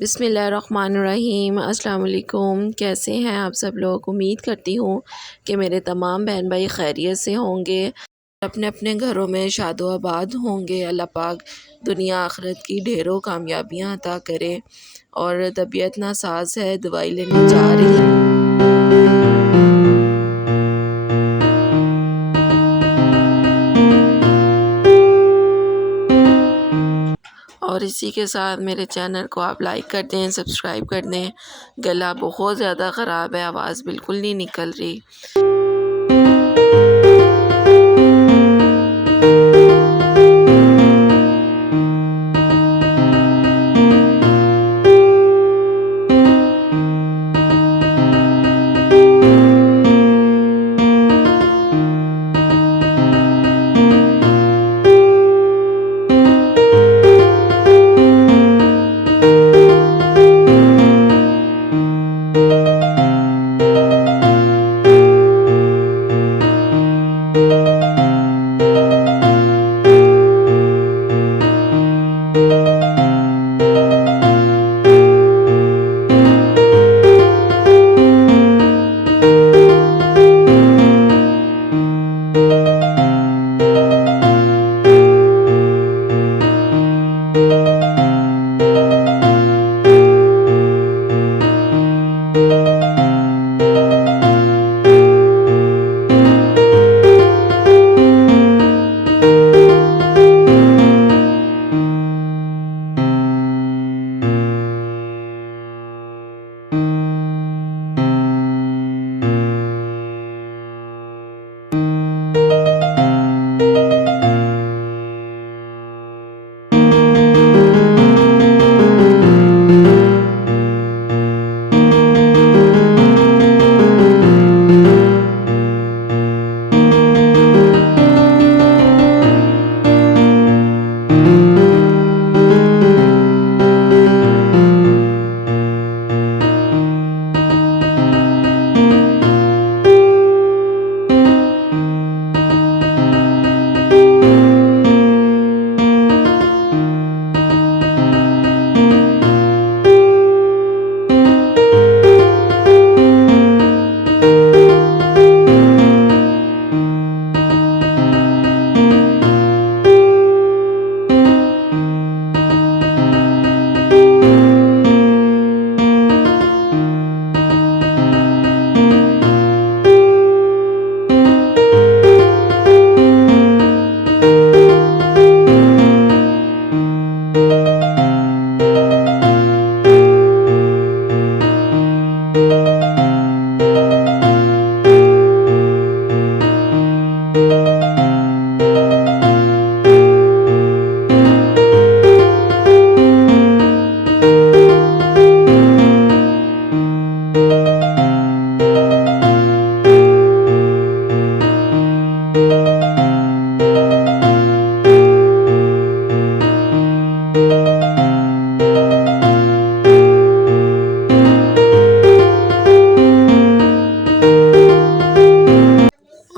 बिस्मिल्लाहिर्रहमानिर्रहीम। अस्सलाम वालेकुम। कैसे हैं आप सब लोग? उम्मीद करती हूँ कि मेरे तमाम बहन भाई खैरियत से होंगे, अपने अपने घरों में शादो आबाद होंगे। अल्लाह पाक दुनिया आखिरत की ढेरों कामयाबियाँ अता करे। और तबीयत नासाज है, दवाई लेने जा रही। और इसी के साथ मेरे चैनल को आप लाइक कर दें, सब्सक्राइब कर दें। गला बहुत ज़्यादा ख़राब है, आवाज़ बिल्कुल नहीं निकल रही।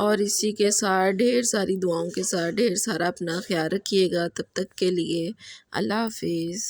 और इसी के साथ ढेर सारी दुआओं के साथ ढेर सारा अपना ख्याल रखिएगा। तब तक के लिए अल्लाह हाफिज़।